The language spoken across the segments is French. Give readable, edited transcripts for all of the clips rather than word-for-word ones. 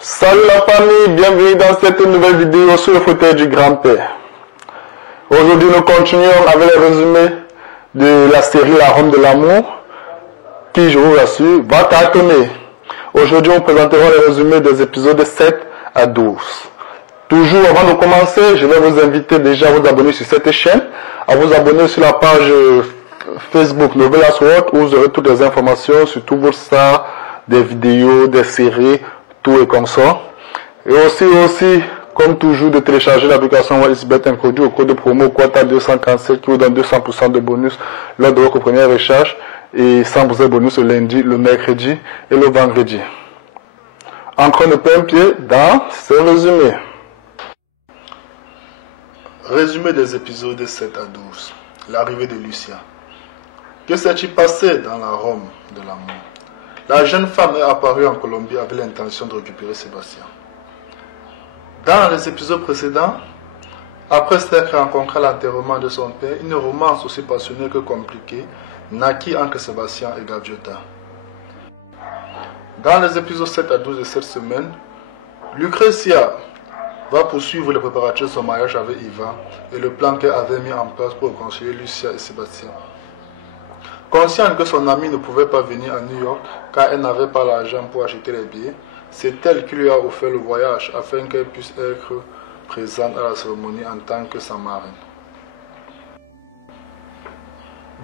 Salut la famille, bienvenue dans cette nouvelle vidéo sur le fauteuil du grand-père. Aujourd'hui nous continuons avec le résumé de la série La Rome de l'amour, qui je vous rassure va cartonner. Aujourd'hui nous présenterons le résumé des épisodes 7 à 12. Toujours avant de commencer, je vais vous inviter déjà à vous abonner sur cette chaîne, à vous abonner sur la page Facebook Novelas World où vous aurez toutes les informations sur tout vos stars, des vidéos, des séries, tout et comme ça. Et aussi, comme toujours, de télécharger l'application WisBet introduit au code promo Quota 247 qui vous donne 200% de bonus lors de votre première recherche et 100% de bonus le lundi, le mercredi et le vendredi. Entrons de plein pied dans ce résumé. Résumé des épisodes 7 à 12. L'arrivée de Lucia. Que s'est-il passé dans la Rome de l'amour? La jeune femme est apparue en Colombie avec l'intention de récupérer Sébastien. Dans les épisodes précédents, après s'être rencontré à l'enterrement de son père, une romance aussi passionnée que compliquée naquit entre Sébastien et Gaviota. Dans les épisodes 7 à 12 de cette semaine, Lucrezia va poursuivre les préparatifs de son mariage avec Ivan et le plan qu'elle avait mis en place pour réconcilier Lucia et Sébastien. Consciente que son amie ne pouvait pas venir à New York car elle n'avait pas l'argent pour acheter les billets, c'est elle qui lui a offert le voyage afin qu'elle puisse être présente à la cérémonie en tant que sa marraine.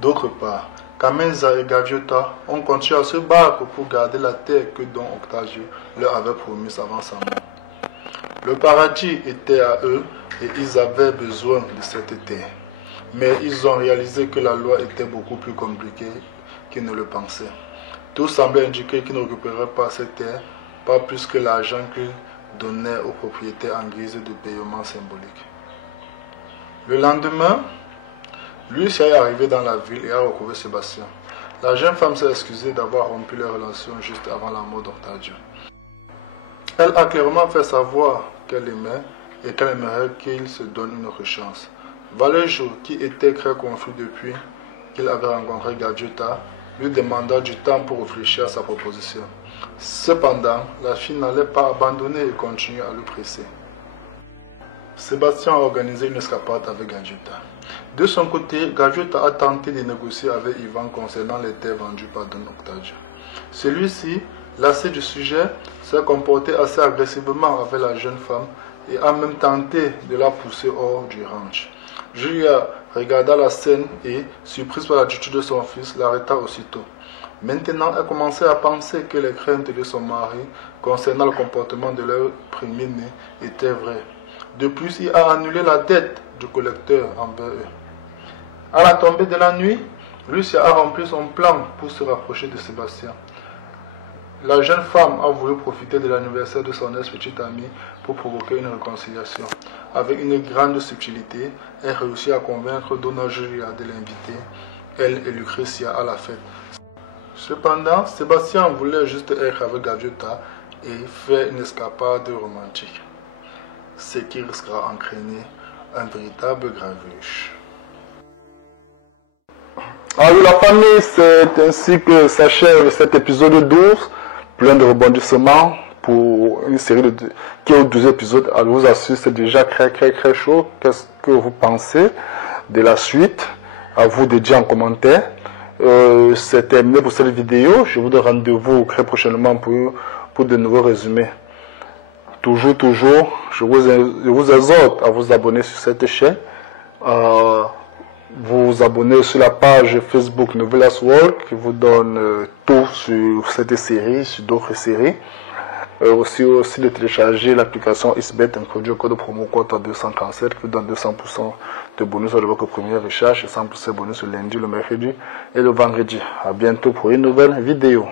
D'autre part, Carmenza et Gaviota ont continué à se battre pour garder la terre que Don Octavio leur avait promise avant sa mort. Le paradis était à eux et ils avaient besoin de cette terre. Mais ils ont réalisé que la loi était beaucoup plus compliquée qu'ils ne le pensaient. Tout semblait indiquer qu'ils ne récupéreraient pas cette terre, pas plus que l'argent qu'ils donnaient aux propriétaires en guise de paiement symbolique. Le lendemain, Lucia est arrivée dans la ville et a retrouvé Sébastien. La jeune femme s'est excusée d'avoir rompu leur relation juste avant la mort d'Octavio. Elle a clairement fait savoir qu'elle aimait et qu'elle aimerait qu'il se donne une autre chance. Vallejo, qui était très confus depuis qu'il avait rencontré Gaviota, lui demanda du temps pour réfléchir à sa proposition. Cependant, la fille n'allait pas abandonner et continuer à le presser. Sébastien a organisé une escapade avec Gaviota. De son côté, Gaviota a tenté de négocier avec Ivan concernant les terres vendues par Don Octavio. Celui-ci, lassé du sujet, s'est comporté assez agressivement avec la jeune femme et a même tenté de la pousser hors du ranch. Julia regarda la scène et, surprise par l'attitude de son fils, l'arrêta aussitôt. Maintenant, elle commençait à penser que les craintes de son mari concernant le comportement de leur premier-né étaient vraies. De plus, il a annulé la dette du collecteur envers eux. À la tombée de la nuit, Lucia a rempli son plan pour se rapprocher de Sébastien. La jeune femme a voulu profiter de l'anniversaire de son ex-petite amie pour provoquer une réconciliation. Avec une grande subtilité, elle réussit à convaincre Donna Julia de l'inviter, elle et Lucrezia, à la fête. Cependant, Sébastien voulait juste être avec Gaviota et faire une escapade romantique, ce qui risquera d'entraîner un véritable gravuge. Alors la famille, c'est ainsi que s'achève cet épisode 12. Plein de rebondissements pour une série qui est aux 12 épisodes. Alors, je vous assure, c'est déjà très chaud. Qu'est-ce que vous pensez de la suite? À vous de dire en commentaire. C'est terminé pour cette vidéo. Je vous donne rendez-vous très prochainement pour de nouveaux résumés. Toujours, je vous exhorte à vous abonner sur cette chaîne. Vous abonner sur la page Facebook Novelas World qui vous donne tout sur cette série, sur d'autres séries. Aussi de télécharger l'application WisBet introduit au code promo Quota 247 qui vous donne 200% de bonus sur votre première recherche et 100% de bonus le lundi, le mercredi et le vendredi. À bientôt pour une nouvelle vidéo.